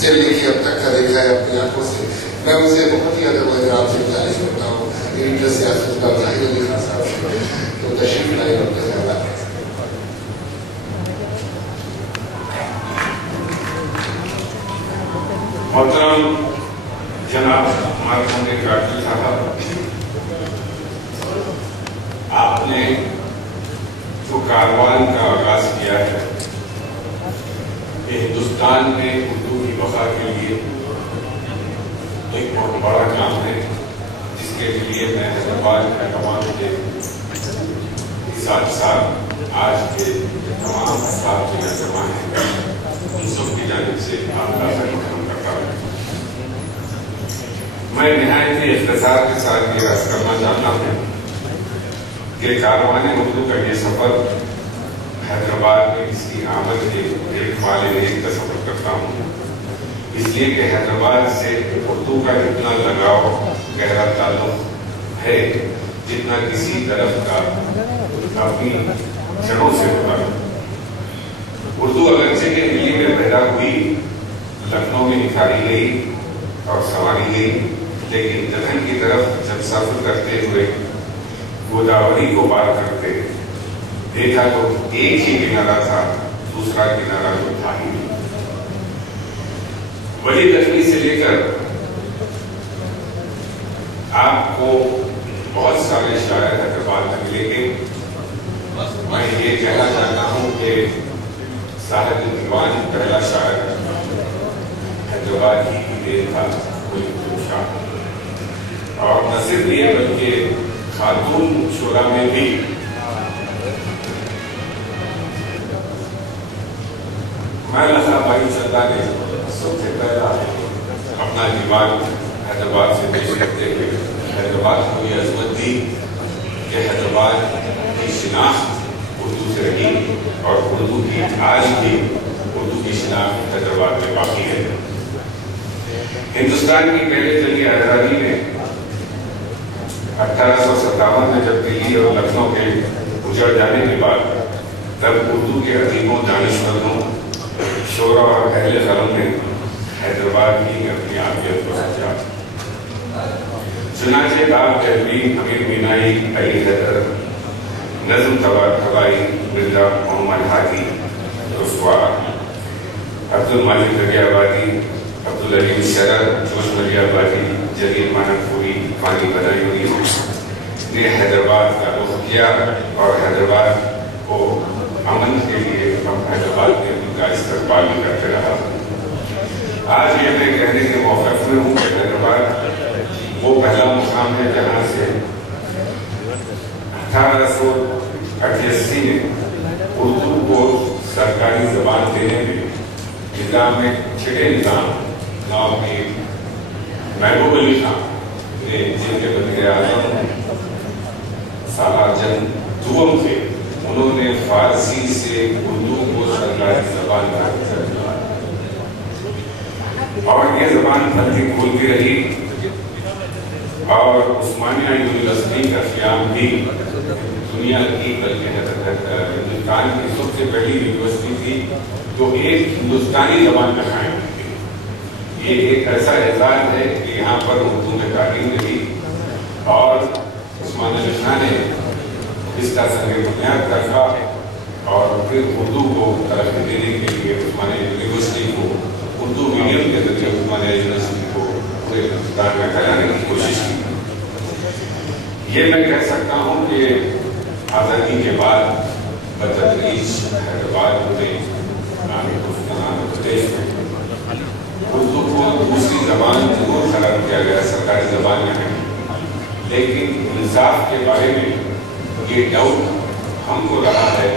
سے لے کے اب تک کا دیکھا ہے اپنی آنکھوں سے. میں اسے بہت ہی ادب و احترام سے گزارش کرتا ہوں ریڈر سیاست کا ظاہر علی خان صاحب سے تو تشریف لائے اور خیالات. محترم جناب مرحوم کاٹل صاحب، آپ نے جو کاروان کا آغاز کیا ہے یہ ہندوستان میں اردو کی بقا کے لیے ایک بہت بڑا کام ہے، جس کے لیے میں حیدرآباد کا تمام کے ساتھ ساتھ آج کے تمام افراد جو جمع ہیں ان سب کی جانب سے آپ کا احترام کرتا ہوں. میں نہایت ہی اختصار کے ساتھ یہ عرض کرنا چاہتا ہوں کہ کاروان اردو کا یہ سفر حیدرآباد میں اس کی آمد کے ایک مال ایک کا سفر کرتا ہوں، اس لیے کہ حیدرآباد سے اردو کا اتنا لگاؤ گہرا تعلق ہے جتنا کسی طرف کا اپنی جڑوں سے ہوتا ہے. اردو اگرچہ کے دلی میں پیدا ہوئی، لکھنؤ میں نکھاری گئی اور سنواری گئی، لیکن دکن کی طرف جب سفر کرتے ہوئے گوداوری کو پار کرتے دیکھا تو ایک ہی کنارہ تھا، دوسرا کنارہ جو تھا ہی نہیں. بڑی لکھنی سے لے کر آپ کو بہت سارے شاعر حیدرآباد میں ملیں گے. میں یہ کہنا چاہتا ہوں کہ صاحب دیوان پہلا شاعر حیدرآباد ہی دیر تھا کوئی شاعر، اور نہ صرف یہ بلکہ خاتون شعراء میں بھی محلہ بھائی چندہ نے سب سے پہلا اپنا دیوان حیدرآباد سے پیش کرتے ہوئے حیدرآباد کو یہ عظمت دی کہ حیدرآباد کی شناخت اردو سے رہی اور اردو کی آج بھی اردو کی شناخت حیدرآباد میں باقی ہے. ہندوستان کی پہلے جنگی آزادی میں 1857 میں جب دلی اور لکھنؤ کے اجڑ جانے کے بعد تب اردو کے ادیبوں، دانشوروں، شعراء اور اہل قلم نے حیدرآباد کی اپنی عافیت کو سمجھا. چنانچہ آپ بہترین امیر مینائی، علی حیدر، نظم طبائی، مرزا محمد ہادی، رسوا، عبدالمالک دریابادی، عبدالعلیم شرر، جوش دریابادی، جلیل مانک پوری، فانی بدایونی نے حیدرآباد کا رخ کیا اور حیدرآباد کو امن کے لیے حیدرآباد نے ان کا استقبال بھی کرتے رہا. آج یہ میں کہنے کے موقف میں ہوں کہ حیدرآباد وہ پہلا مقام ہے جہاں سے 1888 میں اردو کو سرکاری زبان دینے میں نظام میں چھٹے نظام نواب میر محبوب علی خان نے، جن کے وزیر اعظم سالار جنگ دوم تھے، انہوں نے فارسی سے اردو کو سرکاری زبان کا درجہ اور یہ زبان پھلتی پھولتی رہی اور عثمانیہ یونیورسٹی کا قیام بھی دنیا کی بلکہ ہندوستان کی سب سے پہلی یونیورسٹی تھی جو ایک ہندوستانی زبان میں قائم تھی. یہ ایک ایسا اعزاز ہے کہ یہاں پر اردو میں تعلیم ملی اور عثمان علی خان نے اس کا سنگ بنیاد رکھا اور پھر اردو کو ترقی دینے کے لیے عثمانیہ یونیورسٹی کو اردو میڈیم کے ذریعے عثمانیہ یونیورسٹی کو پورے ہندوستان میں پھیلانے کی کوشش کی. یہ میں کہہ سکتا ہوں کہ آزادی کے بعد بتدریج حیدرآباد میں آندھرا پردیش میں اردو کو دوسری زبان ضرور قرار کیا گیا، سرکاری زبان میں نہیں، لیکن انصاف کے بارے میں یہ ڈاؤٹ ہم کو رہا ہے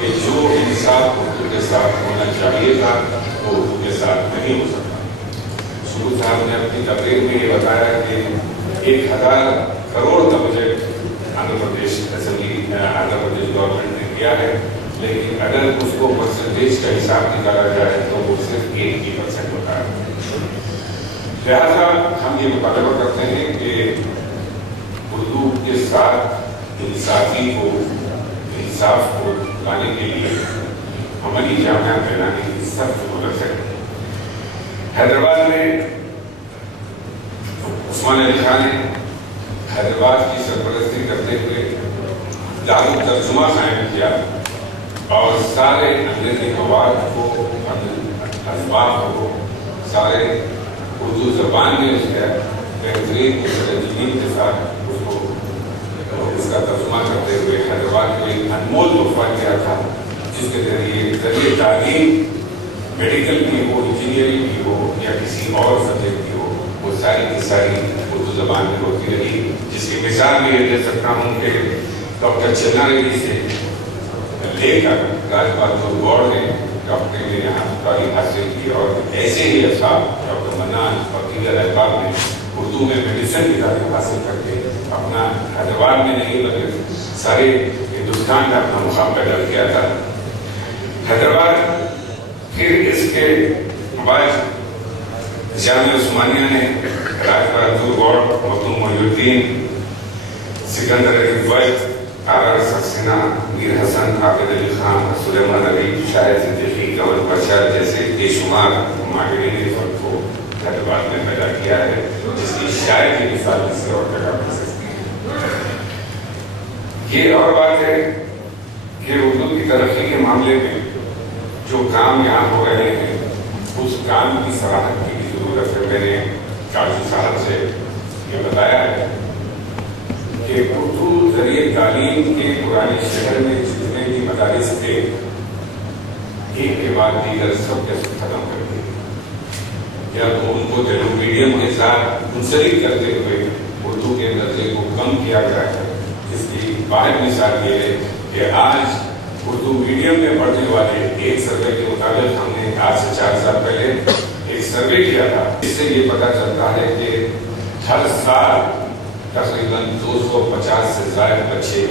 کہ جو انصاف اردو کے ساتھ ہونا چاہیے تھا وہ اردو کے ساتھ نہیں ہو سکتا. شروع صاحب نے اپنی تقریر میں یہ بتایا کہ 1000 کروڑ کا بجٹ آندھرا پردیش گورنمنٹ نے دیا ہے، لیکن اگر اس کو پرسنٹیج کا حساب نکالا جائے تو وہ صرف 1% ہوتا ہے. لہذا ہم یہ مطالبہ کرتے ہیں کہ اردو کے ساتھ انصاف کو لانے کے لیے عملی جامعہ پھیلانے کی سخت ضرورت ہے. حیدرآباد میں عثمان علی خان نے حیدرآباد کی سرپرستی کرتے ہوئے دارالترجمہ قائم کیا اور سارے انگریزی مواد کو اسباب کو سارے اردو زبان میں اس کا بہترین ترجمین کے ساتھ اس کا ترجمہ کرتے ہوئے حیدرآباد کو ایک انمول تحفہ کیا تھا، جس کے ذریعے تعلیم میڈیکل کی ہو، انجینئرنگ کی ہو یا کسی اور سبجیکٹ کی ہو، وہ ساری کی ساری اردو زبان میں ہوتی رہی، جس کی مثال میں یہ دے سکتا ہوں کہ ڈاکٹر چنا ریڈی سے لے کر راج بہادر گوڑ نے ڈاکٹری میں یہاں تعلیم حاصل کی، اور ایسے ہی اصحاب ڈاکٹر منان اور دیگر احباب نے اردو میں میڈیسن کی تعلیم حاصل کر کے اپنا حیدرآباد میں نہیں بلکہ سارے ہندوستان کا اپنا مقام پیدا کیا تھا۔ حیدرآباد پھر اس کے بعد جامعہ عثمانیہ نے راج بہادر گوڑ، مخدوم محی الدین، سکندر علی وقت، آر سکسینہ، میر حسن، عابد علی خان، سلیمان علی، شاہد صدیقی، کنور بادشاہ جیسے بے شمار ماہرین فن کو حیدرآباد میں پیدا کیا ہے، جس کی شاید کی مثال کسی اور جگہ مل سکتی ہے۔ یہ اور بات ہے کہ اردو کی ترقی کے معاملے میں جو کام یہاں ہو رہے ہیں اس کام کی سراہد کی بھی ضرورت ہے۔ میں نے قاضی صاحب سے یہ بتایا ہے کہ اردو ذریعے تعلیم کے پرانے شہر میں جتنے بھی مدارس تھے ایک کے بعد دیگر سب کے سب ختم کر دیے، جب ان کو تیلگو میڈیم کے ساتھ منسلک کرتے ہوئے اردو کے درجے کو کم کیا گیا ہے، جس کی واحد مثال یہ ہے کہ آج اردو میڈیم میں پڑھنے والے ایک سروے کے مطابق ہم نے آج سے 4 سال پہلے ایک سروے کیا تھا، اس سے یہ پتہ چلتا ہے کہ ہر سال تقریباً 250 سے زائد بچے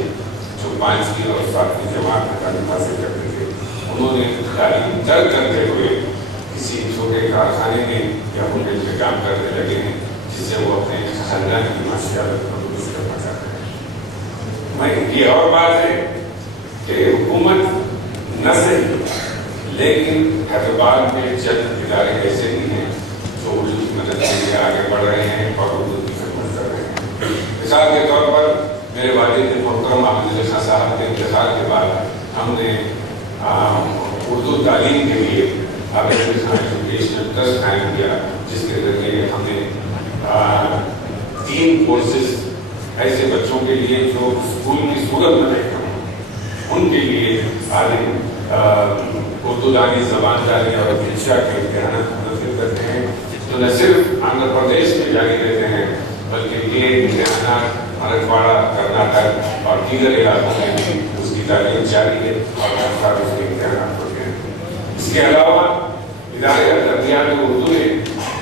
جو 5ویں اور 7ویں جماعت میں تعلیم حاصل کرتے تھے، انہوں نے تعلیم ترک کرتے ہوئے کسی چھوٹے کارخانے میں یا ہوٹل میں کام کرنے لگے ہیں، جس سے وہ اپنے خاندان کی معاشیات کو درست کرنا چاہتے ہیں۔ یہ اور بات ہے کہ حکومت نہ صحیح لیکن حیدرآباد میں چند ادارے ایسے بھی ہیں جو اردو کی مدد کے لیے آگے بڑھ رہے ہیں اور اردو کی خدمت کر رہے ہیں۔ مثال کے طور پر میرے والد محترم عابد علی خان صاحب کے انتقال کے بعد ہم نے اردو تعلیم کے لیے عابد علی خان ایجوکیشنل ٹرسٹ قائم کیا، جس کے ذریعے ہم نے 3 کورسز ایسے بچوں کے لیے جو اسکول کی صورت میں رہتے ہیں ان کے لیے عالم اردو دانی، زبان دانی اور انشاء کے امتحانات منعقد کرتے ہیں، جو نہ صرف آندھرا پردیش میں جاری رہتے ہیں بلکہ یہ امتحانات مراٹھواڑہ، کرناٹک اور دیگر علاقوں میں بھی اس کی تعلیم جاری ہے اور ہر سال اس کے امتحانات ہوتے ہیں۔ اس کے علاوہ ادارے ادبیات اردو نے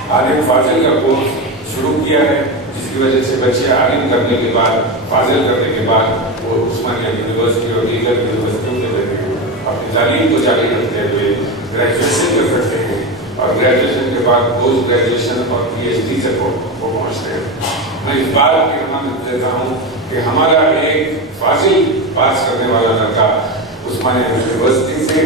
عالم فاضل کا کورس شروع کیا ہے، جس کی وجہ سے بچے عالم کرنے کے بعد، فاضل کرنے کے بعد وہ عثمانیہ یونیورسٹی اور دیگر یونیورسٹیوں کے ذریعے اپنی تعلیم کو جاری رکھتے ہوئے گریجویشن کر سکتے ہیں، اور گریجویشن کے بعد پوسٹ گریجویشن اور PhD تک وہ پہنچتے ہیں۔ میں اس بات کی ضمانت دیتا ہوں کہ ہمارا ایک فاضل پاس کرنے والا لڑکا عثمانیہ یونیورسٹی سے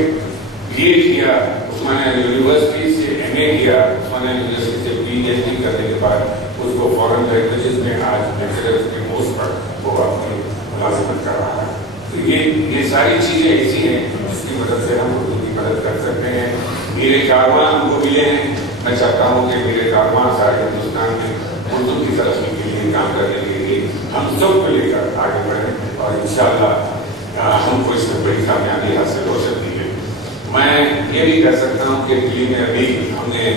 BA کیا، عثمانیہ یونیورسٹی سے MA کیا، عثمانیہ یونیورسٹی سے PhD کرنے کے بعد اس کو فورن لینگویجز میں آج لیکچرر کے پوسٹ پر وہ اپنی ملازمت کر رہا ہے۔ تو یہ ساری چیزیں ایسی ہیں جس کی مدد سے ہم اردو کی مدد کر سکتے ہیں۔ میرے کارواں ہم کو ملے ہیں، میں چاہتا ہوں کہ میرے کارواں سارے ہندوستان میں اردو کی ترقی کے لیے کام کرنے کے لیے ہم سب کو لے کر آگے بڑھیں، اور انشاءاللہ ہم کو اس میں بڑی کامیابی حاصل ہو سکتی ہے۔ میں یہ بھی کہہ سکتا ہوں کہ دلی میں ابھی ہم نے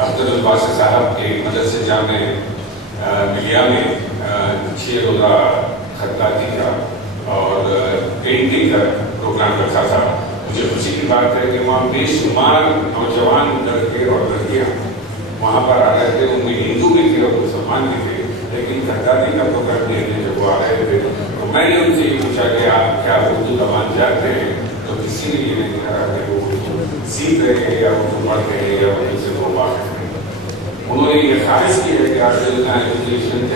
عبدالباسط صاحب کی مدد سے جامع ملیہ میں 6 روزہ خطاطی کا اور پینٹنگ کا پروگرام رکھا تھا۔ مجھے خوشی کی بات ہے کہ وہاں بے شمار نوجوان لڑکے اور لڑکیاں وہاں پر آ رہے تھے، ان میں ہندو بھی تھے اور مسلمان بھی تھے، لیکن خطاطی کا پروگرام دیکھنے جب وہ آ رہے تھے تو میں نے ان سے یہ پوچھا کہ آپ کیا اردو زبان جانتے ہیں؟ تو کسی نے یہ نہیں کہا کہ وہ اردو سیکھ رہے ہیں یا اردو پڑھ رہے ہیں یا اردو سے وہ واقف ہیں۔ انہوں نے یہ خواہش کی ہے کہ عابد علی خان ایجوکیشن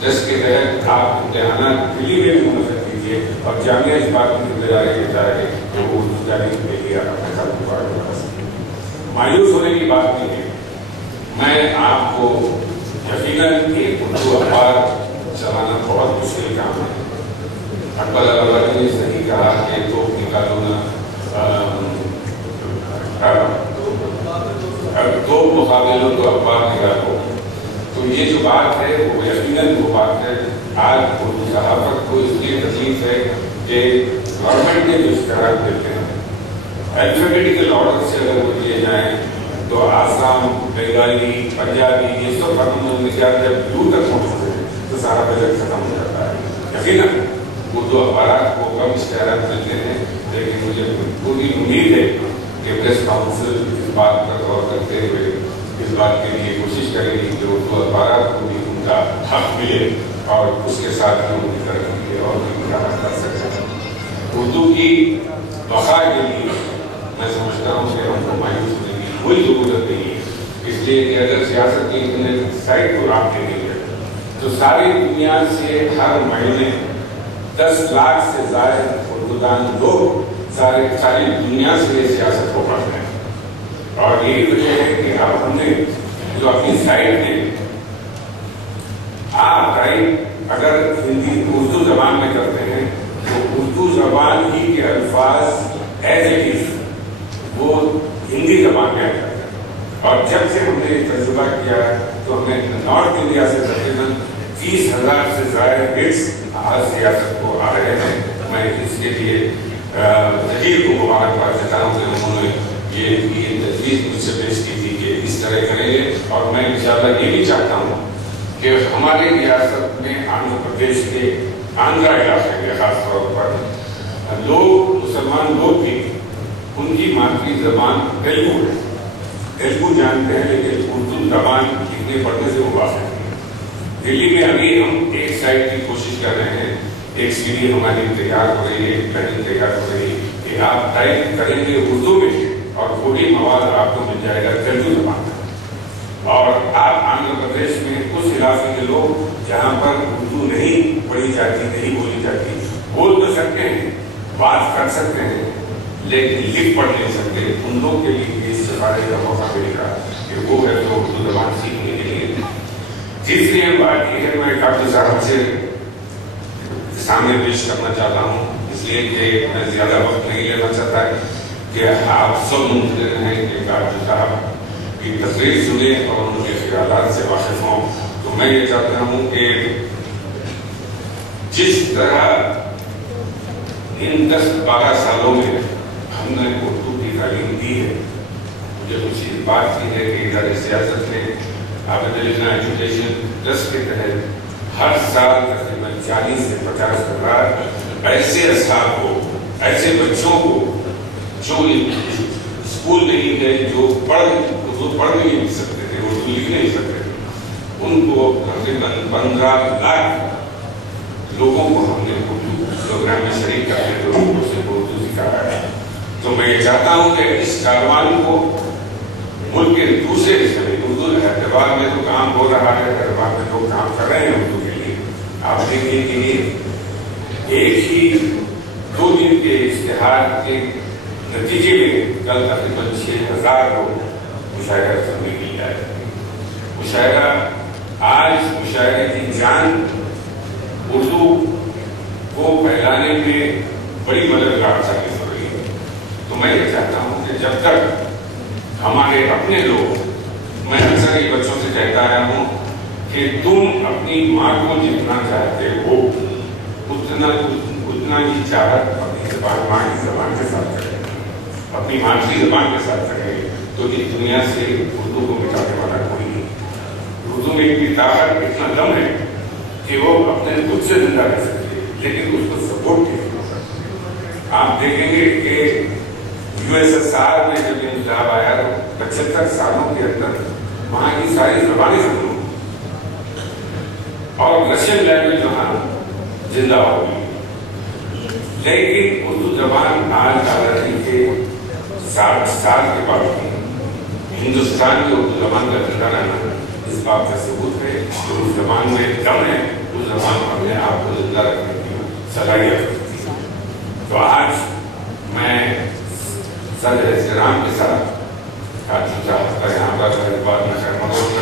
ٹرسٹ کے تحت آپ امتحانات دلی میں بھی منعقد کیجیے، اور جامعہ اس بات کی ذمہ داری لیتا ہے کہ وہ اردو تعلیم کے لیے اپنے ساتھ مقابلہ کر سکیں۔ مایوس ہونے کی بات نہیں ہے، میں آپ کو یقیناً ایک اردو اخبار چلانا بہت مشکل کام ہے. اکبر علامہ نے صحیح کہا کہ تو نکالو نا دو مقابلوں تو اخبار نکالو. تو یہ جو بات ہے وہ یقیناً وہ بات ہے. آج اردو صحافت کو اس لیے تکلیف ہے کہ گورنمنٹ نے جو اشتہارات دیتے ہیں الفابیٹیکل آرڈر سے اگر وہ دیے جائیں تو آسام، بنگالی، پنجابی یہ سب ختم ہونے کے بعد جب یوں تک پہنچتے ہیں تو سارا بجٹ ختم ہو جاتا ہے. یقیناً اردو اخبارات کو کم اشتہارات ملتے ہیں، لیکن مجھے پوری امید ہے کہ پریس کاؤنسل اس بات پر غور کرتے ہوئے اس بات کے لیے کوشش کرے گی کہ اردو اخبارات کو بھی ان کا حق ملے اور اس کے ساتھ ہی ان کی ترقی کے اور بھی مداخلت کر سکتے ہیں. اردو کی بقا کے لیے میں سمجھتا ہوں کہ ہم کو مایوس ہونے کی کوئی ضرورت نہیں ہے. اس لیے کہ اگر سیاست کی انٹرنیٹ سائٹ کو آپ دیکھیں گے تو ساری دنیا سے ہر مہینے 10 لاکھ سے زائد اردودان لوگ ساری دنیا سے سیاست کو پڑھتے ہیں. اور یہی وجہ ہے کہ اب ہم نے جو اپنی سائٹ میں آپ اگر ہندی اردو زبان میں کرتے ہیں تو اردو زبان ہی کے الفاظ ایز اٹ از وہ ہندی زبان میں آ جاتے ہیں. اور جب سے ہم نے تجربہ کیا تو ہمیں نارتھ انڈیا سے تقریباً 30,000 سے زائد ہٹس آج سیاست کو آ رہے ہیں. میں اس کے لیے ظہیر کو مبارکباد دیتا ہوں کہ انہوں نے یہ تجویز مجھ سے پیش کی تھی کہ اس طرح کریں گے. اور میں انشاءاللہ یہ بھی چاہتا ہوں کہ ہماری ریاست میں آندھرا پردیش کے آندھرا علاقے میں خاص طور پر لوگ مسلمان لوگ بھی ان کی مادری زبان تیلگو ہے. تیلگو جانتے ہیں لیکن اردو زبان لکھنے پڑھنے سے وہ واقع نہیں. دلی میں ابھی ہم ایک سائٹ کی کوشش کر رہے ہیں. ایک سی ڈی ہماری تیار ہو رہی ہے، ایک پلاننگ تیار ہو رہی ہے کہ آپ ٹائپ کریں گے اردو میں اور وہی مواد آپ کو مل جائے گا تیلگو زبان میں. اور آپ آندھرا پردیش میں اس علاقے کے لوگ جہاں پر اردو نہیں پڑھی جاتی، نہیں بولی جاتی، بول تو سکتے ہیں، بات کر سکتے ہیں، لیکن لکھ پڑھ نہیں سکتے. ان لوگ کے لیے اس سفارش کا موقع ملے گا کہ وہ ہے تو اردو زبان سیکھنے کے لیے. تیسری بات یہ ہے میں ڈاکٹر صاحب سے سامنے پیش کرنا چاہتا ہوں، اس لیے کہ میں زیادہ وقت نہیں لینا چاہتا کہ آپ سب منتظر ہیں کہ ڈاکٹر صاحب کی تقریر سنیں اور ان کے خیالات سے واقف ہوں. تو میں یہ چاہتا ہوں کہ جس طرح ان 10-12 سالوں میں ہم نے اردو کی تعلیم دی ہے، مجھے خوشی اس بات کی ہے کہ ادارے سیاست میں عابد الجنا ایجوکیشن ٹرسٹ کے تحت ہر سال تقریباً 40 سے 50 ہزار ایسے اصحاب کو، ایسے بچوں کو جو اسکول نہیں گئے، جو پڑھ نہیں سکتے تھے، اردو لکھ نہیں سکتے تھے، ان کو تقریباً 15 لاکھ لوگوں کو ہم نے اردو پروگرام میں شریک کرتے ہوئے اردو سے اردو سکھایا ہے. تو میں یہ چاہتا ہوں کہ اس کاروان کو ملک کے دوسرے حصے میں، اردو حیدرآباد میں تو کام ہو رہا ہے، حیدرآباد میں لوگ کام کر رہے ہیں اردو کے لیے. آپ دیکھیں کہ ایک ہی 2 دن کے اشتہار کے نتیجے میں کل تقریباً 6,000 لوگ مشاعرہ سننے کے لیے آئے. مشاعرہ آج مشاعرے کی جان اردو کو پھیلانے میں بڑی مددگار ثابت ہو رہی ہے. تو میں یہ چاہتا ہوں کہ جب تک ہمارے اپنے لوگ، میں اکثر یہ بچوں سے کہتا آیا ہوں کہ تم اپنی ماں کو جتنا چاہتے ہو اتنا ہی چاہت اپنی زبان، ماں کی زبان کے ساتھ کریں، اپنی مادری زبان کے ساتھ کریں. تو اس دنیا سے اردو کو مٹانے والا کوئی نہیں. اردو میں اتنی طاقت، اتنا دم ہے کہ وہ اپنے خود سے زندہ رہ سکتے ہیں، لیکن اس کو سپورٹ نہیں کر سکتے. آپ دیکھیں گے کہ USSR میں جب انقلاب آیا 75 سالوں کے اندر وہاں کی ساری زبانیں ختم ہو اور رشین لینگویج وہاں زندہ ہو گئی. لیکن اردو زبان آج آزادی کے 60 سال کے بعد ہندوستان کی اردو زبان کا زندہ رہنا اس بات کا ثبوت ہے کہ اس زبان میں دم ہے، اس زبان کو اپنے آپ کو زندہ رکھنے کی صلاحیت رکھتی ہے. تو آج میں صدر احترام کے ساتھ ڈاکٹر صاحب کا یہاں پر بعد میں خیر مقدم